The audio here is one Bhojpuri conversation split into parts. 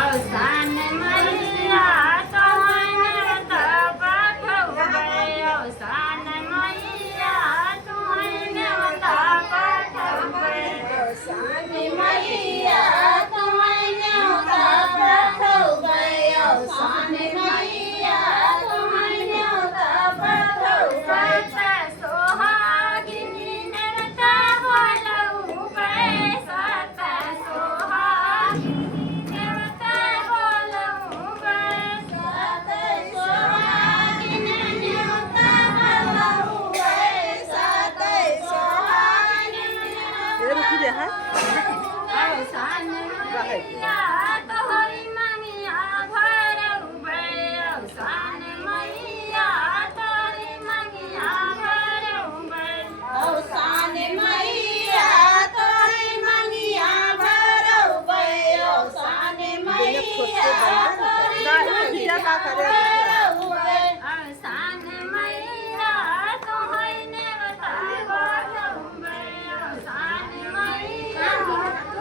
अवसान मैया तोहने पाठौ गए अवसान मैया तोहने पाठौ गए अवसान मैया तोहने पाठौ गए अवसान मैया तोहने पाठौ गए सोहागिनी नरता बोलऊ गए सत सोहागिनी नरता बोलऊ गए अवसान मैया तोहरी मंगिया भरऊ गए अवसान मैया तोहरी मंगिया भरऊ गए अवसान मैया तोहरी मंगिया भरऊ गए अवसान मैया तोहरी मंगिया भरऊ गए अवसान मैया तोहने बता बोलऊ गए अवसान मैया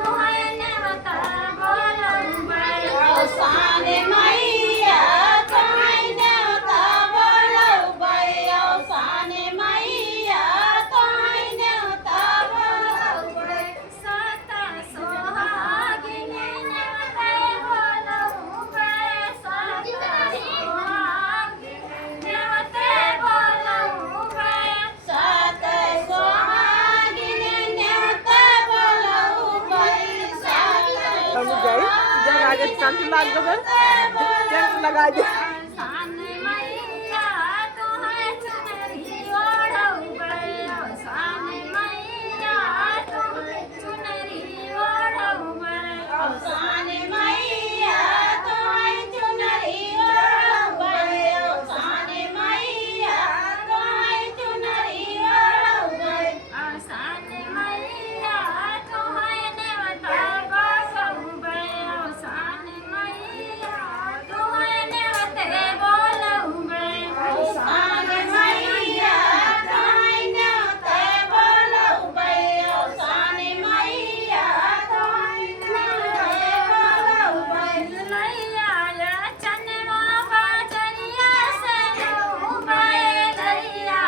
तोहने बता बोलऊ गए अवसान मैया तोहने बता बोलऊ गए अवसान मैया तोहने बता बोलऊ गए सत सोहागिनी नरते बोलऊ गए सत सोहागिनी नरते बोलऊ गए सात सोहागिनी न्योता बोलऊ गए सात जब आगे चंद लाग गए टेंट लगा दे अवसान मैया तोहे चुनरी ओढ़ऊ गए अवसान मैया तोहे चुनरी ओढ़ऊ गए अवसान मैया तोहै चुनरी ओढ़ऊ गए अवसान मैया तोहै चुनरी ओढ़ऊ गए अवसान मैया तोहे नेवता बोलऊ गए अवसान मैया तोहे नेवते बोलऊ गए अवसान मैया तोहै न्योता बोलऊ गए अवसान मैया तोहै न्योता बोलऊ गए लैया चनवा बजरिया से लऊ गए लैया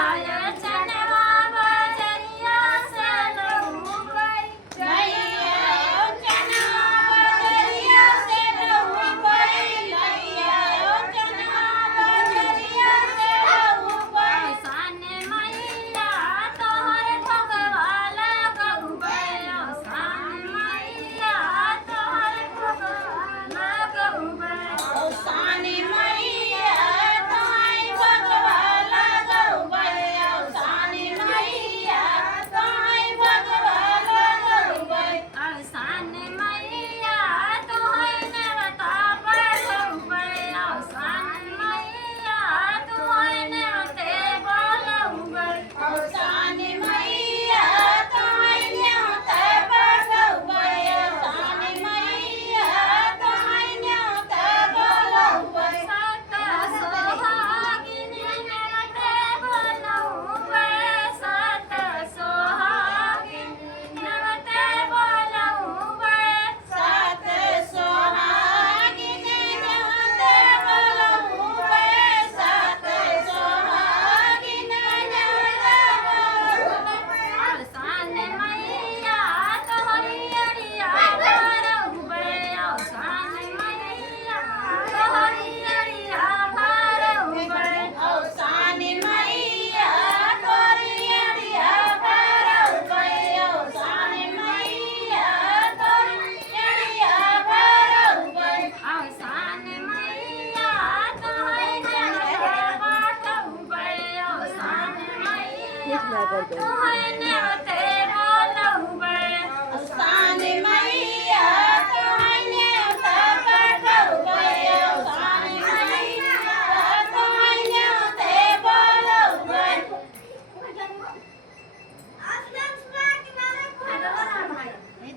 चनवा बजरिया से लऊ गए लैया चना बजरिया से लऊ गए लैया चना बजरिया से लऊ गए अवसान मैया तोहर ठोकवा लगऊ गए अवसान मैया तोहर ठोकवा लगऊ गए अवसान मैया तोहै भगवा लगऊ गए अवसान मैया तोहै भगवा लगऊ गए अवसान मैया तोहर नेवता बोलऊ गए अवसान मैया तोहर नेवते बोलऊ गए अवसान मैया तोहै न्योता बोलऊ गए अवसान मैया तोहै न्योता बोलऊ गए सत सोहागिनी नरते बोलऊ गए सत सोहागिनी नरते बोलऊ गए सात सोहागिनी न्योता बोलऊ गए सात सोहागिनी न्योता बोलऊ गए अवसान मैया तोहरी अरिया भरऊ गए अवसान मैया तोहरी अरिया भरऊ गए अवसान मैया तोरी अरिया भरऊ गए अवसान मैया तोरी अरिया भरऊ गए अवसान मैया तोहरे नेवते बाटऊ गए अवसान मैया तोहरे नेवते